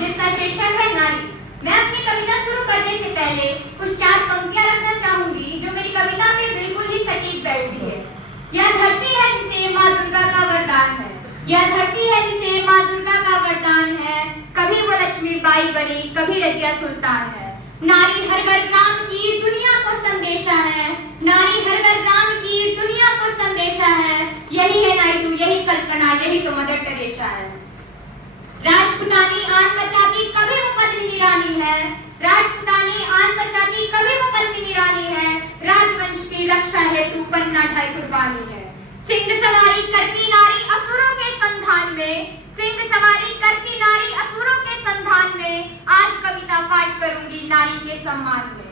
जिसका शीर्षक है नारी। मैं अपनी कविता शुरू करने से पहले कुछ 4 पंक्तियां रखना चाहूंगी जो मेरी कविता में बिल्कुल ही सटीक बैठती है। यह धरती है जिसे माँ दुर्गा का वरदान है, यह धरती है जिसे माँ दुर्गा का वरदान है। कभी वो लक्ष्मी बाई बनी, कभी रजिया सुल्तान है। नारी हर घर ग्राम की दुनिया को संदेशा है, नारी हर घर ग्राम की दुनिया को संदेशा है। यही है नायडू, यही कल्पना, यही तो मदर टेरेसा है। राजपुतानी आन बचाती कभी वो पद्मिनी रानी है, राजपुतानी आन बचाती कभी वो पद्मिनी रानी है। राजवंश की रक्षा हेतु पन्ना ढाई कुर्बानी है। सिंह सवारी करती नारी असुरों के संधान में, सिंह सवारी करती नारी असुरों के संधान में। आज कविता पाठ करूंगी नारी के सम्मान में।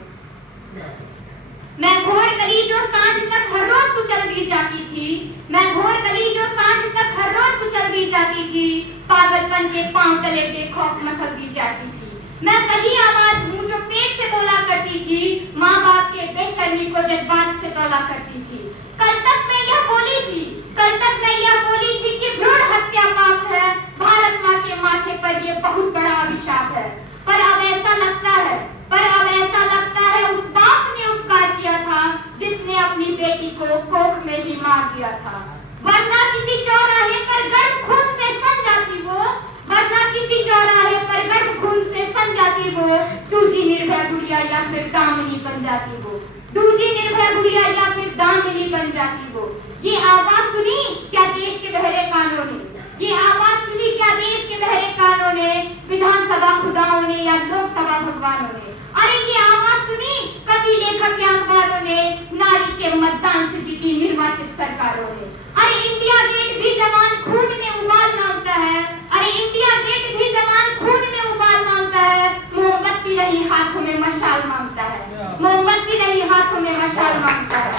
मैं घोर गली जो सांझ तक हर रोज कुचल दी जाती थी, मैं घोर गली जो सांझ तक हर रोज कुचल दी जाती थी। पागलपन के पांव तले बेखौफ मसल दी जाती थी। मैं वही आवाज हूँ जो पेट से बोला करती थी, माँ बाप के बेशर्मी को जज्बात से तौला करती थी। कल तक मैं यह बोली थी, कल तक मैं यह बोली थी कि भ्रूण हत्या पाप है। भारत माँ के माथे पर यह बहुत बड़ा अभिशाप है। पर अब ऐसा लगता है, पर अब ऐसा लगता है उस बाप ने उपकार किया था जिसने अपनी बेटी को कोख में ही मार दिया था। वरना किसी चौराहे पर गर्म खून से सन जाती वो, वरना किसी चौराहे पर गर्म खून से सन जाती वो। दूजी निर्भय गुड़िया या फिर दामिनी बन जाती वो, दूजी निर्भय गुड़िया या फिर दामिनी बन जाती वो। ये आवाज सुनी क्या देश के बहरे कानों ने, ये आवाज सुनी क्या देश के बहरे कानों ने। विधानसभा खुदाओं ने या लोकसभा भगवानों ने, अरे ये आवाज सुनी कवि लेखक या अखबारों ने। नारी के मतदान से जीती निर्वाचित सरकारों ने। अरे इंडिया गेट भी जवान खून में उबाल मांगता है, अरे इंडिया गेट भी जवान खून में उबाल मांगता है। मोमबत्ती नहीं हाथों में मशाल मांगता है, मोमबत्ती नहीं हाथों में मशाल मांगता है।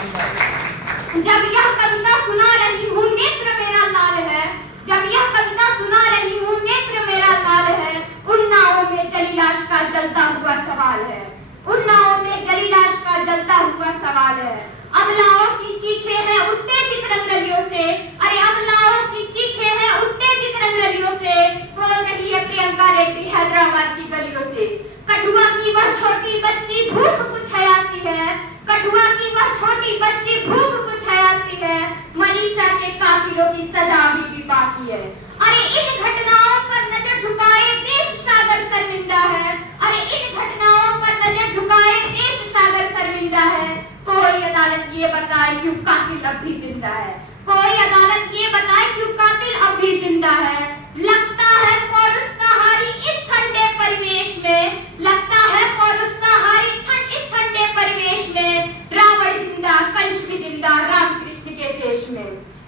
जब यह कविता सुना रही हूँ नेत्र मेरा लाल है, जब यह कविता सुना रही हूँ नेत्र मेरा लाल है। उन्नाव में जली लाश का जलता हुआ सवाल है, उन्नाव में जली लाश का जलता हुआ सवाल है। अबलाओं की चीखें हैं उत्तेजित रंगरलियों से, अरे अबलाओं की चीखें हैं उत्तेजित रंगरलियों से। बोल रही है प्रियंका रेड्डी हैदराबाद की गलियों से। कठुआ की वह छोटी बच्ची भूख कुछ हयासी है, कठुआ की वह छोटी बच्ची भूख कुछ हयासी है। मनीषा के कातिलों की सजा अभी भी बाकी है। अरे इन घटनाओं पर नजर झुकाए देश सागर शर्मिंदा है, अरे इन घटनाओं पर नजर झुकाए देश सागर शर्मिंदा है। कोई अदालत ये बताए क्यों कातिल अब भी जिंदा है, कोई अदालत ये बताए क्यों कातिल अब भी जिंदा है। लगता है पौरुषता हारी इस ठंडे परिवेश में, लगता है पौरुषता हारी इस ठंडे परिवेश में। रावण जिंदा कंस भी जिंदा राम कृष्ण के देश में,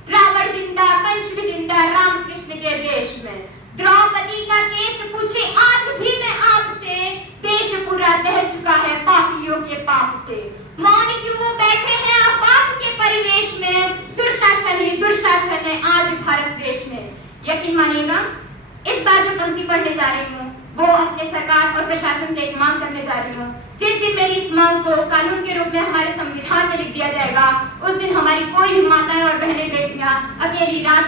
रावण जिंदा कंस भी जिंदा राम कृष्ण के देश में। द्रौपदी का केस पूछे आज भी मैं आपसे, देश पूरा दह चुका है पापियों के पाप से। मौन क्यों वो बैठे हैं आप पाप के परिवेश में। दुर्शासन ही दुर्शासन है आज भारत देश में। यकीन मानिएगा इस बार जो पंक्ति पढ़ने जा रही हूँ वो अपने सरकार और प्रशासन से एक मांग करने जा रही हूँ। जिस दिन मेरी इस मांग को कानून के रूप में हमारे संविधान में लिख दिया जाएगा उस दिन हमारी कोई भी माताएं और बहनें बेटियां अकेली रात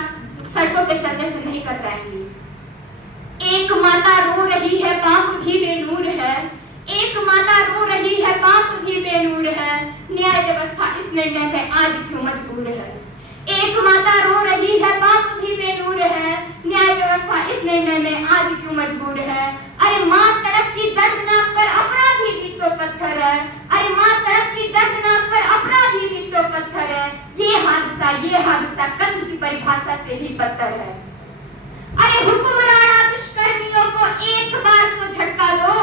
सड़कों पे चलने से नहीं कतराएंगी। एक माता रो रही है बाप भी बेनूर है, एक माता रो रही है बाप भी बेनूर है। न्याय व्यवस्था इस निर्णय में आज क्यों मजबूर है, एक माता रो रही है बाप भी बेनूर है। न्याय व्यवस्था इस निर्णय में आज क्यों मजबूर है। अरे माँ तड़पती दर्दनाक पर अपराधी भी तो पत्थर है, अरे माँ तड़पती दर्दनाक पर अपराधी भी तो पत्थर है। ये हादसा कत्ल की परिभाषा से ही बदतर है। अरे हुक्मराना दुष्कर्मियों को एक बार तो झटका दो,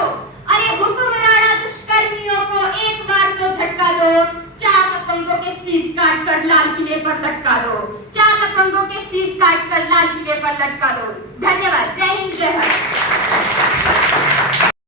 अरे हुक्मराना दुष्कर्मियों को एक बार तो झटका दो। 4 लफंगों के शीश काट कर लाल किले पर लटका दो, 4 लफंगों के शीश काट कर लाल किले पर लटका दो। धन्यवाद। जय हिंद जय भारत।